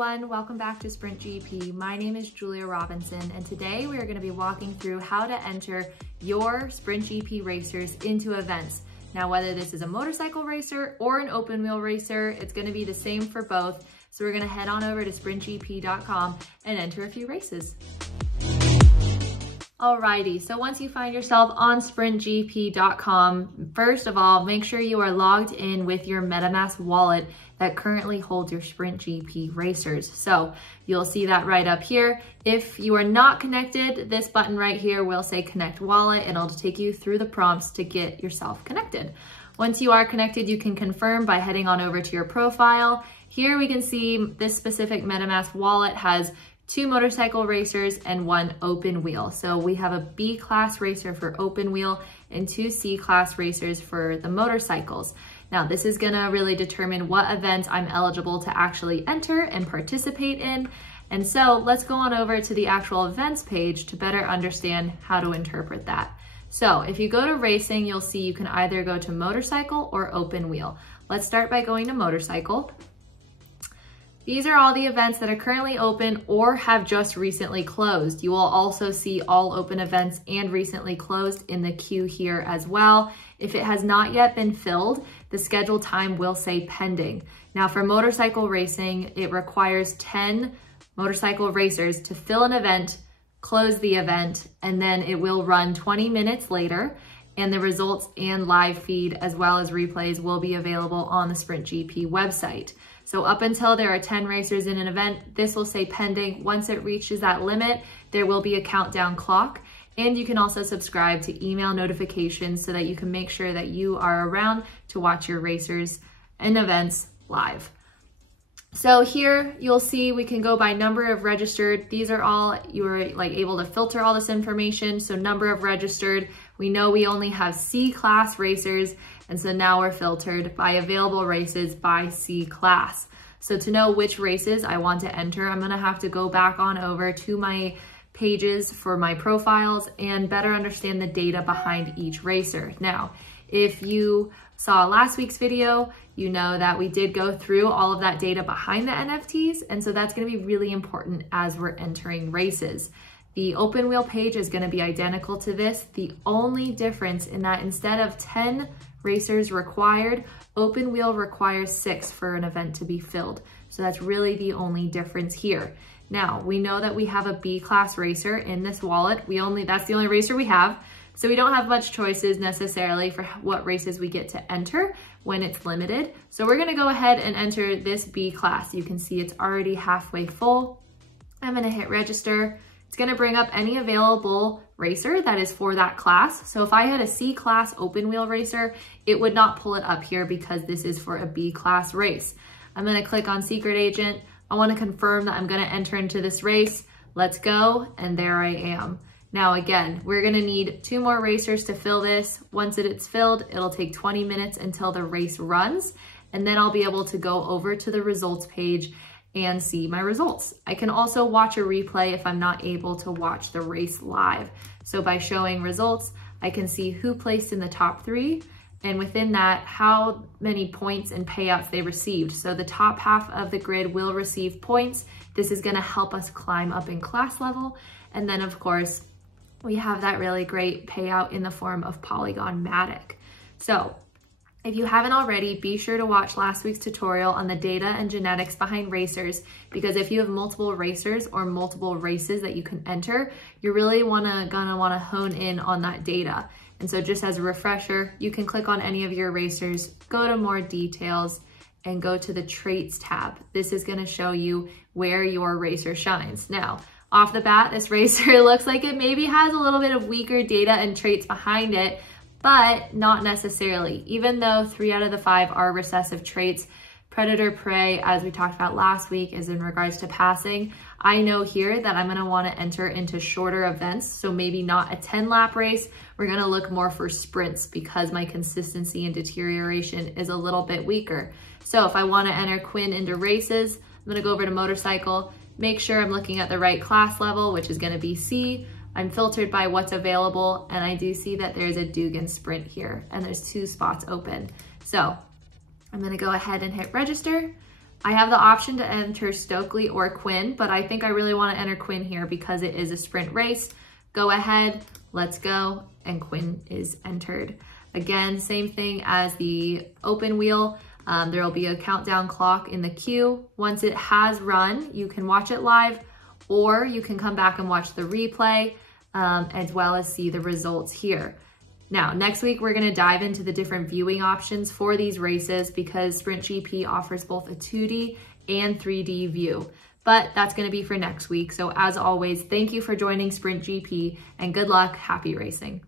everyone, welcome back to SprintGP. My name is Julia Robinson, and today we are going to be walking through how to enter your SprintGP racers into events. Now, whether this is a motorcycle racer or an open wheel racer, it's going to be the same for both. So we're going to head on over to sprintgp.com and enter a few races. Alrighty, so once you find yourself on sprintgp.com, first of all, make sure you are logged in with your MetaMask wallet that currently holds your SprintGP racers. So you'll see that right up here. If you are not connected, this button right here will say connect wallet, and it'll take you through the prompts to get yourself connected. Once you are connected, you can confirm by heading on over to your profile. Here we can see this specific MetaMask wallet has 2 motorcycle racers and 1 open wheel. So we have a B class racer for open wheel and 2 C class racers for the motorcycles. Now this is gonna really determine what events I'm eligible to actually enter and participate in. And so let's go on over to the actual events page to better understand how to interpret that. So if you go to racing, you'll see you can either go to motorcycle or open wheel. Let's start by going to motorcycle. These are all the events that are currently open or have just recently closed. You will also see all open events and recently closed in the queue here as well. If it has not yet been filled, the scheduled time will say pending. Now for motorcycle racing, it requires 10 motorcycle racers to fill an event, close the event, and then it will run 20 minutes later, and the results and live feed as well as replays will be available on the SprintGP website. So up until there are 10 racers in an event, this will say pending. Once it reaches that limit, there will be a countdown clock. And you can also subscribe to email notifications so that you can make sure that you are around to watch your racers and events live. So here you'll see we can go by number of registered. These are all, you are able to filter all this information. So number of registered, we know we only have C class racers. And so now we're filtered by available races by C class. So to know which races I want to enter, I'm gonna have to go back on over to my pages for my profiles and better understand the data behind each racer. Now, if you saw last week's video, you know that we did go through all of that data behind the NFTs. And so that's gonna be really important as we're entering races. The open wheel page is gonna be identical to this. The only difference in that instead of 10 racers required, open wheel requires 6 for an event to be filled. So that's really the only difference here. Now, we know that we have a B class racer in this wallet. That's the only racer we have. So we don't have much choices necessarily for what races we get to enter when it's limited. So we're gonna go ahead and enter this B class. You can see it's already halfway full. I'm gonna hit register. It's gonna bring up any available racer that is for that class. So if I had a C class open wheel racer, it would not pull it up here because this is for a B class race. I'm gonna click on secret agent. I wanna confirm that I'm gonna enter into this race. Let's go, and there I am. Now again, we're gonna need 2 more racers to fill this. Once it's filled, it'll take 20 minutes until the race runs, and then I'll be able to go over to the results page and see my results. I can also watch a replay if I'm not able to watch the race live. So by showing results, I can see who placed in the top 3, and within that, how many points and payouts they received. So the top half of the grid will receive points. This is gonna help us climb up in class level. And then of course, we have that really great payout in the form of Polygon Matic. So if you haven't already, be sure to watch last week's tutorial on the data and genetics behind racers, because if you have multiple racers or multiple races that you can enter, you're really gonna wanna hone in on that data. And so just as a refresher, you can click on any of your racers, go to more details, and go to the traits tab. This is gonna show you where your racer shines. Now, off the bat, this racer looks like it maybe has a little bit of weaker data and traits behind it, but not necessarily. Even though 3 out of the 5 are recessive traits, predator prey, as we talked about last week, is in regards to passing. I know here that I'm gonna wanna enter into shorter events, so maybe not a 10-lap race. We're gonna look more for sprints because my consistency and deterioration is a little bit weaker. So if I wanna enter Quinn into races, I'm gonna go over to motorcycle, make sure I'm looking at the right class level, which is gonna be C. I'm filtered by what's available, and I do see that there's a Dugan Sprint here, and there's 2 spots open. So I'm gonna go ahead and hit register. I have the option to enter Stokely or Quinn, but I think I really want to enter Quinn here because it is a sprint race. Go ahead, let's go, and Quinn is entered. Again, same thing as the open wheel. There will be a countdown clock in the queue. Once it has run, you can watch it live, or you can come back and watch the replay, as well as see the results here. Now, next week, we're gonna dive into the different viewing options for these races because SprintGP offers both a 2D and 3D view. But that's gonna be for next week. So as always, thank you for joining SprintGP and good luck, happy racing.